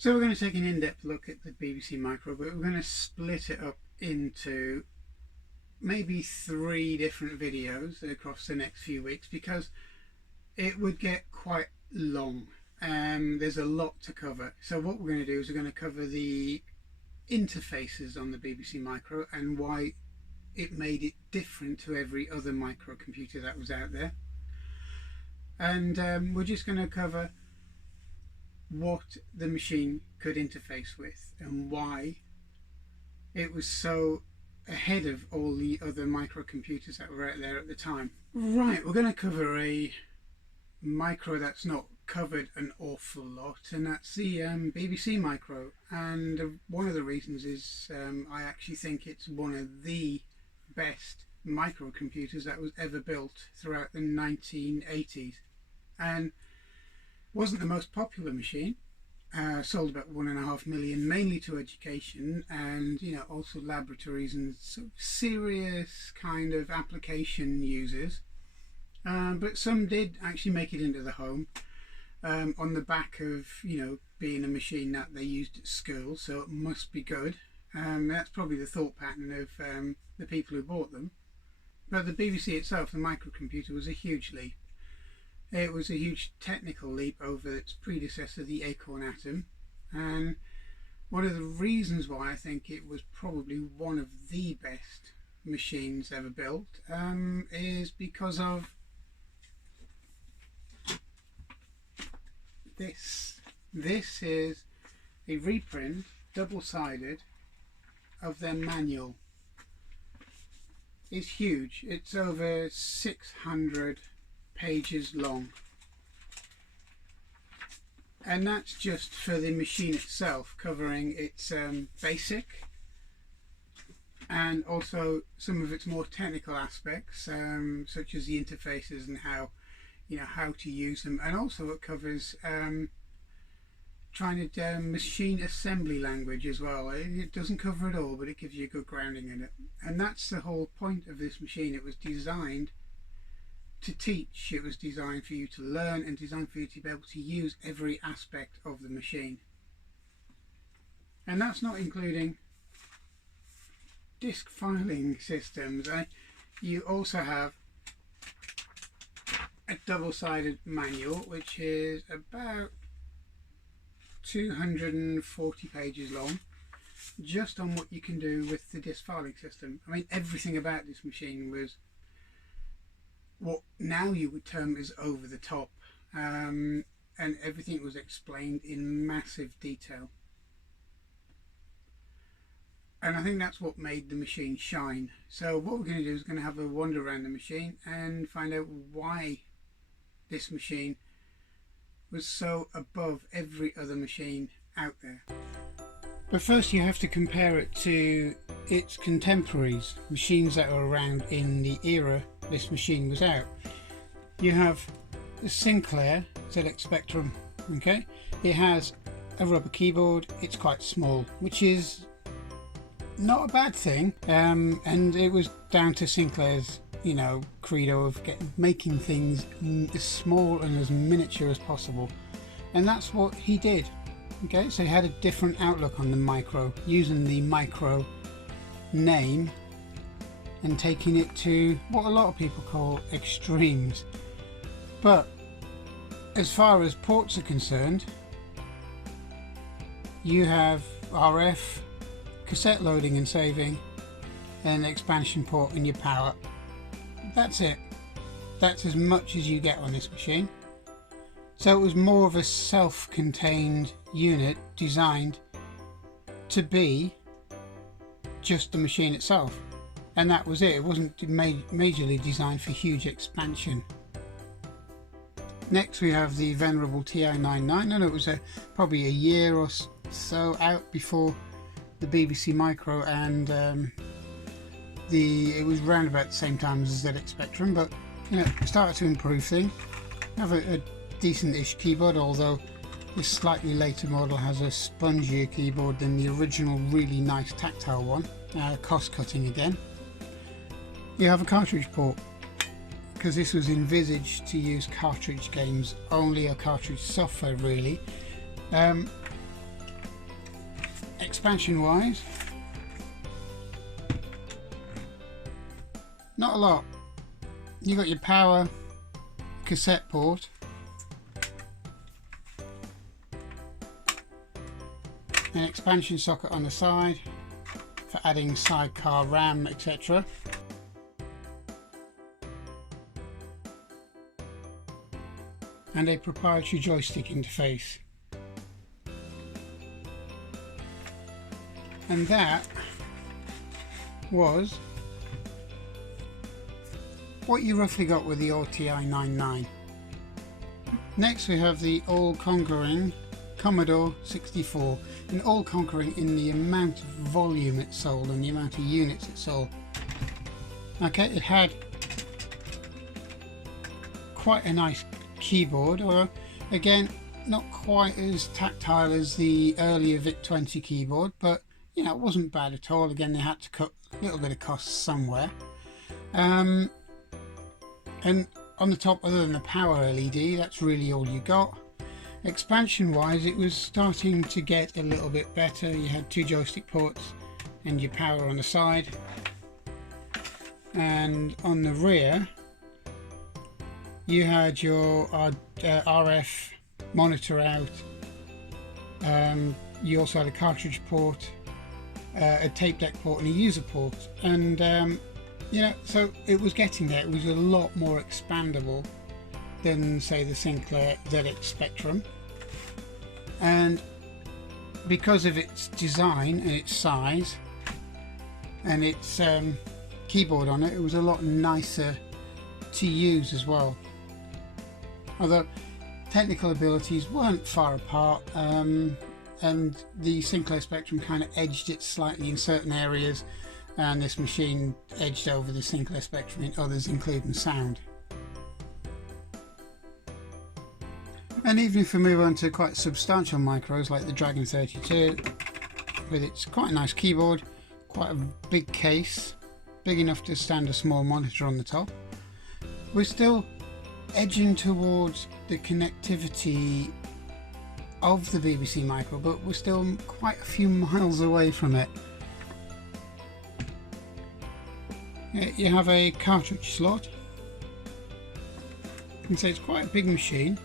So we're going to take an in-depth look at the BBC Micro, but we're going to split it up into maybe 3 different videos across the next few weeks, because it would get quite long. There's a lot to cover. So what we're going to do is we're going to cover the interfaces on the BBC Micro and why it made it different to every other microcomputer that was out there. And we're just going to cover what the machine could interface with and why it was so ahead of all the other microcomputers that were out there at the time. Right, we're going to cover a micro that's not covered an awful lot, and that's the BBC Micro. And one of the reasons is I actually think it's one of the best microcomputers that was ever built throughout the 1980s, and wasn't the most popular machine. Sold about 1.5 million, mainly to education and also laboratories and serious kind of application users. But some did actually make it into the home on the back of being a machine that they used at school, so it must be good. That's probably the thought pattern of the people who bought them. But the BBC itself, the microcomputer, was a huge leap. It was a huge technical leap over its predecessor, the Acorn Atom, and one of the reasons why I think it was probably one of the best machines ever built is because of this. This is a reprint, double-sided, of their manual. It's huge. It's over 600 pages long, and that's just for the machine itself, covering its basic and also some of its more technical aspects, such as the interfaces and how to use them, and also it covers trying to machine assembly language as well. It doesn't cover it all, but it gives you a good grounding in it, and that's the whole point of this machine. It was designed to teach. It was designed for you to learn and designed for you to be able to use every aspect of the machine. And that's not including disk filing systems. You also have a double-sided manual, which is about 240 pages long, just on what you can do with the disk filing system. I mean, everything about this machine was what now you would term as over the top, and everything was explained in massive detail, and I think that's what made the machine shine. So what we're going to do is going to have a wander around the machine and find out why this machine was so above every other machine out there. But first you have to compare it to its contemporaries, machines that were around in the era this machine was out. You have the Sinclair ZX Spectrum. Okay, it has a rubber keyboard. It's quite small, which is not a bad thing, and it was down to Sinclair's credo of making things as small and as miniature as possible, and that's what he did. Okay, so he had a different outlook on the micro, using the micro name and taking it to what a lot of people call extremes. But as far as ports are concerned, you have RF, cassette loading and saving, and an expansion port in your power. That's it. That's as much as you get on this machine. So it was more of a self-contained unit designed to be just the machine itself, and that was it. It wasn't majorly designed for huge expansion. Next we have the Venerable Ti-99, and it was probably a year or so out before the BBC Micro, and it was around about the same time as the ZX Spectrum, but started to improve things. Have a decent-ish keyboard, although this slightly later model has a spongier keyboard than the original really nice tactile one. Cost cutting again. You have a cartridge port, because this was envisaged to use cartridge games only, or cartridge software really. expansion wise, not a lot. You got your power cassette port, an expansion socket on the side for adding sidecar RAM, etc. And a proprietary joystick interface. And that was what you roughly got with the old Ti-99. Next we have the all-conquering Commodore 64, and all-conquering in the amount of volume it sold and the amount of units it sold. Okay, it had quite a nice keyboard, or again not quite as tactile as the earlier VIC-20 keyboard, but you know, it wasn't bad at all. Again, they had to cut a little bit of costs somewhere. And on the top, other than the power LED, that's really all you got. Expansion wise, it was starting to get a little bit better. You had 2 joystick ports and your power on the side, and on the rear you had your RF monitor out. You also had a cartridge port, a tape deck port and a user port, and you know, so it was getting there. It was a lot more expandable than say the Sinclair ZX Spectrum, and because of its design and its size and its keyboard on it, it was a lot nicer to use as well. Although technical abilities weren't far apart, and the Sinclair Spectrum kind of edged it slightly in certain areas, and this machine edged over the Sinclair Spectrum in others, including sound. And even if we move on to quite substantial micros like the Dragon 32, with its quite a nice keyboard, quite a big case, big enough to stand a small monitor on the top, we're still edging towards the connectivity of the BBC Micro, but we're still quite a few miles away from it. You have a cartridge slot. You can say it's quite a big machine.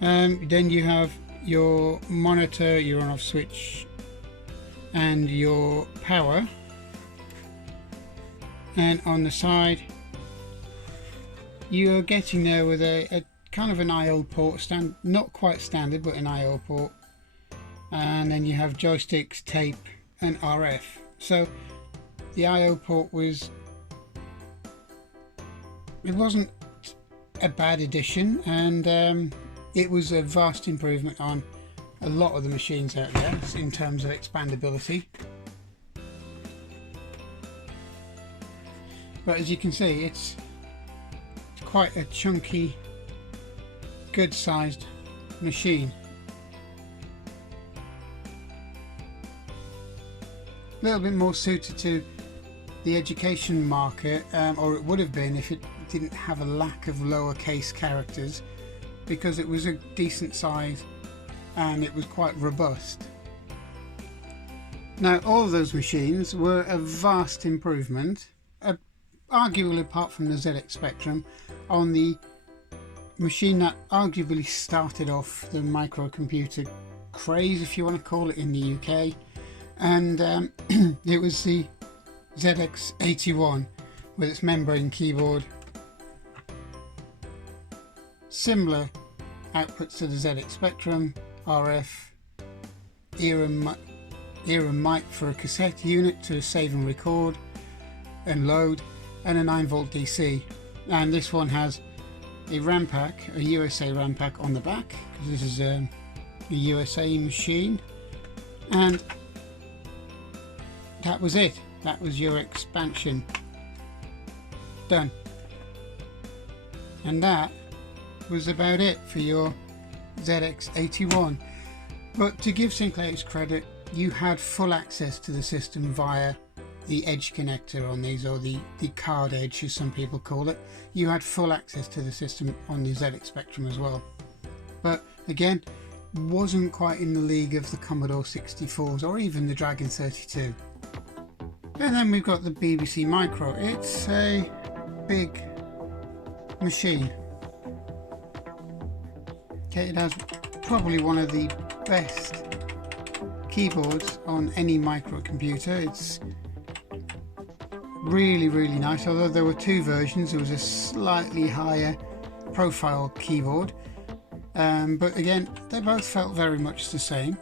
Then you have your monitor, your on-off switch, and your power. And on the side, you're getting there with a kind of an I/O port, not quite standard, but an I/O port. And then you have joysticks, tape, and RF. So the I/O port it wasn't a bad addition, and it was a vast improvement on a lot of the machines out there in terms of expandability. But as you can see, it's quite a chunky, good sized machine. A little bit more suited to the education market, or it would have been if it didn't have a lack of lowercase characters, because it was a decent size and it was quite robust. Now, all of those machines were a vast improvement, arguably apart from the ZX Spectrum, on the machine that arguably started off the microcomputer craze, if you want to call it, in the UK, and it was the ZX81 with its membrane keyboard, similar outputs to the ZX Spectrum, RF, era mic for a cassette unit to save and record and load, and a 9V DC. And this one has a RAM pack, a USA RAM pack on the back, because this is a USA machine. And that was it. That was your expansion done. And that was about it for your ZX81. But to give Sinclair its credit, you had full access to the system via the edge connector on these, or the card edge as some people call it. You had full access to the system on the ZX Spectrum as well. But again, wasn't quite in the league of the Commodore 64s or even the Dragon 32. And then we've got the BBC Micro. It's a big machine. Okay, it has probably one of the best keyboards on any microcomputer. It's really, really nice. Although there were two versions, there was a slightly higher profile keyboard, but again, they both felt very much the same.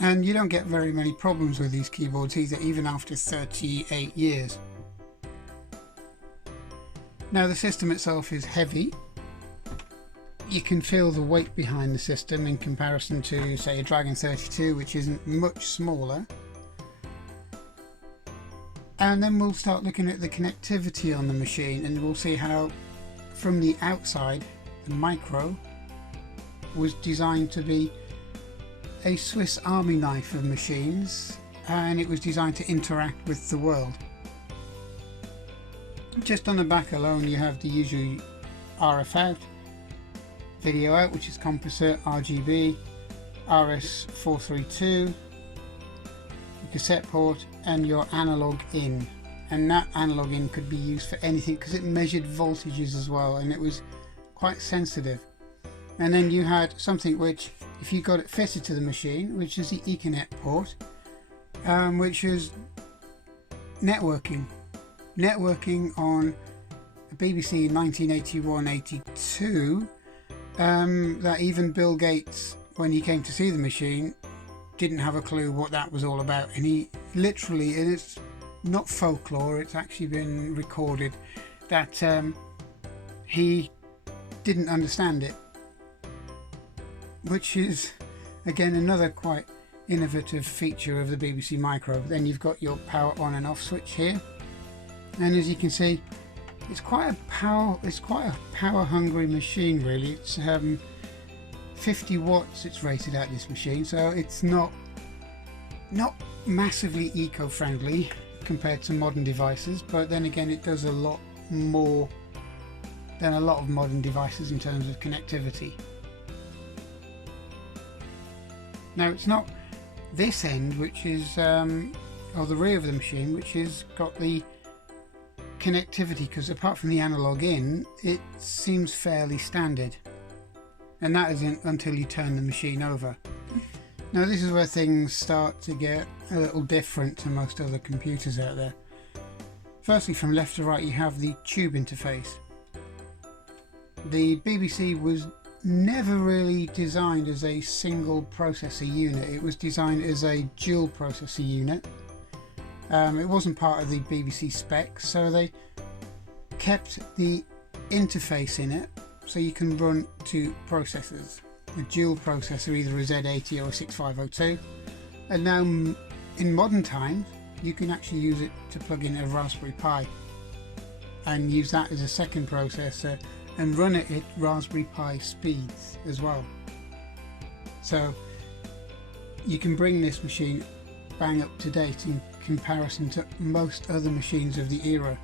And you don't get very many problems with these keyboards either, even after 38 years. Now the system itself is heavy. You can feel the weight behind the system in comparison to, say, a Dragon 32, which isn't much smaller. And then we'll start looking at the connectivity on the machine, and we'll see how from the outside the Micro was designed to be a Swiss Army knife of machines, and it was designed to interact with the world. Just on the back alone you have the usual RF out, video out, which is composite, RGB, RS432, cassette port, and your analog in. And that analog in could be used for anything because it measured voltages as well, and it was quite sensitive. And then you had something which, if you got it fitted to the machine, which is the Ethernet port, which is networking on a BBC 1981-82, that even Bill Gates, when he came to see the machine, didn't have a clue what that was all about. And he literally, and it's not folklore, it's actually been recorded, that he didn't understand it, which is again another quite innovative feature of the BBC Micro. Then you've got your power on and off switch here, and as you can see, it's quite a power hungry machine really. It's 50 watts it's rated at, this machine, so it's not massively eco-friendly compared to modern devices, but then again it does a lot more than a lot of modern devices in terms of connectivity. Now it's not this end, which is or the rear of the machine, which has got the connectivity, because apart from the analog in, it seems fairly standard, and that isn't until you turn the machine over. Now this is where things start to get a little different to most other computers out there. Firstly, from left to right you have the tube interface. The BBC was never really designed as a single processor unit. It was designed as a dual processor unit. It wasn't part of the BBC specs, so they kept the interface in it so you can run two processors. A dual processor, either a Z80 or a 6502, and now in modern times you can actually use it to plug in a Raspberry Pi and use that as a second processor and run it at Raspberry Pi speeds as well. So you can bring this machine bang up to date in comparison to most other machines of the era.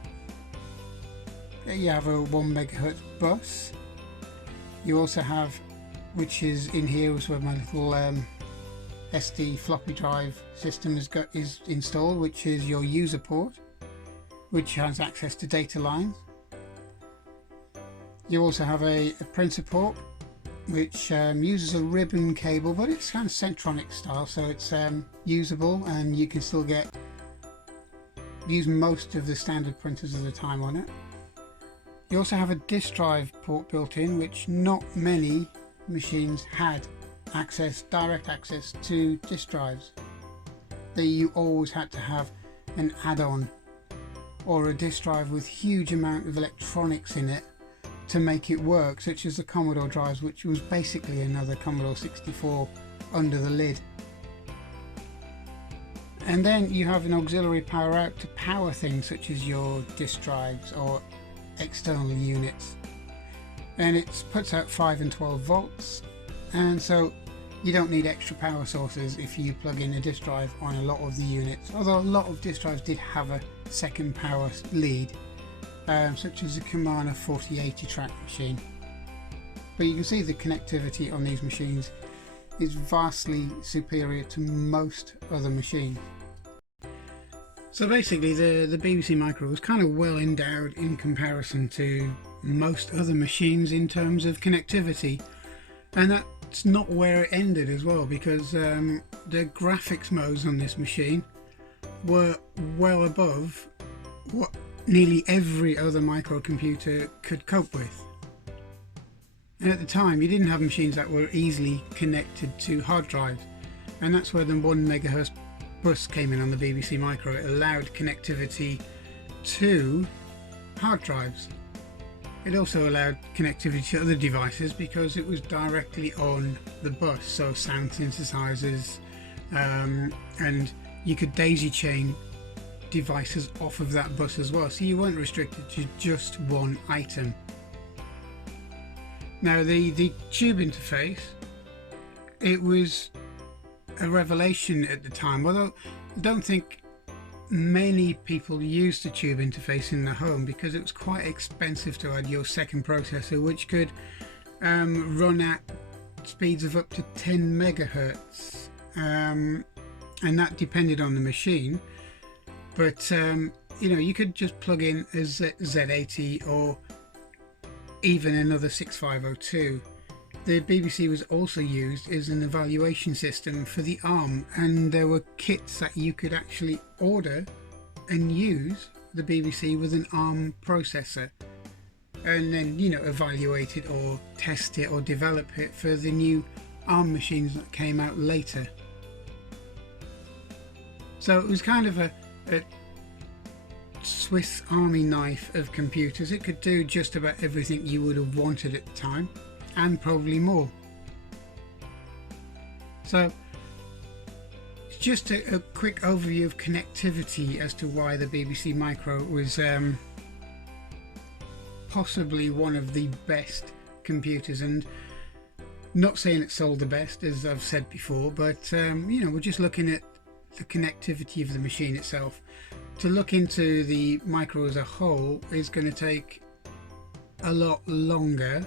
You have a 1 megahertz bus. You also have, which is in here, is where my little SD floppy drive system is installed, which is your user port, which has access to data lines. You also have a printer port, which uses a ribbon cable, but it's kind of Centronic style, so it's usable, and you can still use most of the standard printers of the time on it. You also have a disk drive port built in, which not many machines had direct access to disk drives. You always had to have an add-on or a disk drive with huge amount of electronics in it to make it work, such as the Commodore drives, which was basically another Commodore 64 under the lid. And then you have an auxiliary power out to power things such as your disk drives or external units, and it puts out 5 and 12 volts, and so you don't need extra power sources if you plug in a disk drive on a lot of the units, although a lot of disk drives did have a second power lead, such as the Kruman 4080 track machine. but you can see the connectivity on these machines is vastly superior to most other machines. So basically the BBC Micro was kind of well endowed in comparison to most other machines in terms of connectivity, and that's not where it ended as well, because the graphics modes on this machine were well above what nearly every other microcomputer could cope with. And at the time you didn't have machines that were easily connected to hard drives, and that's where the 1 megahertz bus came in on the BBC Micro. It allowed connectivity to hard drives. It also allowed connectivity to other devices because it was directly on the bus, so sound synthesizers, and you could daisy chain devices off of that bus as well, so you weren't restricted to just one item. Now the tube interface, it was a revelation at the time, although I don't think many people used the tube interface in the home because it was quite expensive to add your second processor, which could run at speeds of up to 10 megahertz, and that depended on the machine. But you know, you could just plug in a Z80 or even another 6502. The BBC was also used as an evaluation system for the ARM, and there were kits that you could actually order and use the BBC with an ARM processor, and then, you know, evaluate it or test it or develop it for the new ARM machines that came out later. So it was kind of a Swiss Army knife of computers. It could do just about everything you would have wanted at the time, and probably more. So it's just a quick overview of connectivity as to why the BBC Micro was possibly one of the best computers, and not saying it sold the best, as I've said before, but you know, we're just looking at the connectivity of the machine itself. To look into the Micro as a whole is going to take a lot longer,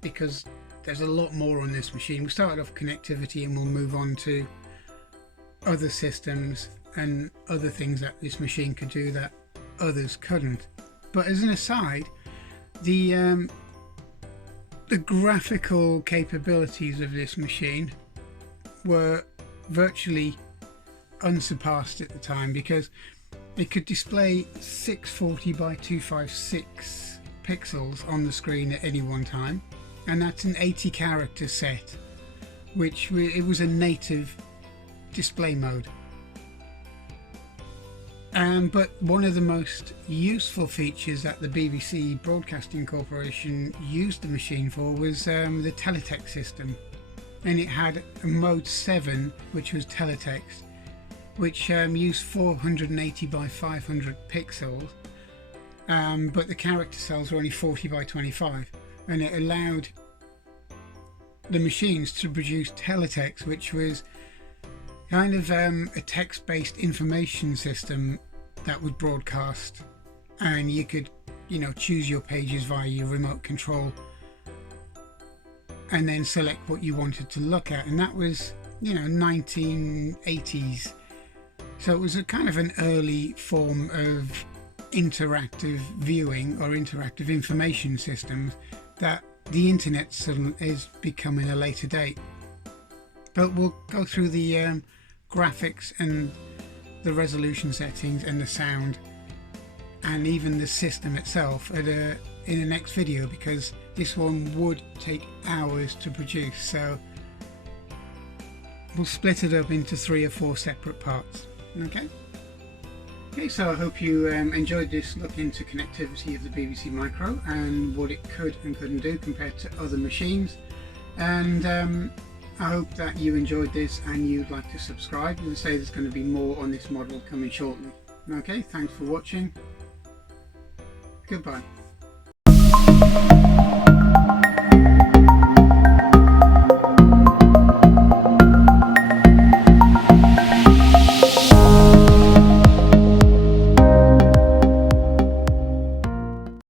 because there's a lot more on this machine. We started off connectivity and we'll move on to other systems and other things that this machine could do that others couldn't. But as an aside, the graphical capabilities of this machine were virtually unsurpassed at the time, because it could display 640 by 256 pixels on the screen at any one time, and that's an 80 character set, which it was a native display mode. But one of the most useful features that the BBC Broadcasting Corporation used the machine for was the teletext system, and it had a mode 7, which was teletext, which used 480 by 500 pixels, but the character cells were only 40 by 25, and it allowed the machines to produce teletext, which was kind of a text-based information system that would broadcast, and you could, you know, choose your pages via your remote control and then select what you wanted to look at, and that was, you know, 1980s. So it was a kind of an early form of interactive viewing or interactive information systems that the internet is becoming a later date. But we'll go through the graphics and the resolution settings and the sound and even the system itself in the next video, because this one would take hours to produce, so we'll split it up into 3 or 4 separate parts. Okay, so I hope you enjoyed this look into connectivity of the BBC Micro and what it could and couldn't do compared to other machines, and I hope that you enjoyed this and you'd like to subscribe. As I say, there's going to be more on this model coming shortly. Okay, thanks for watching. Goodbye.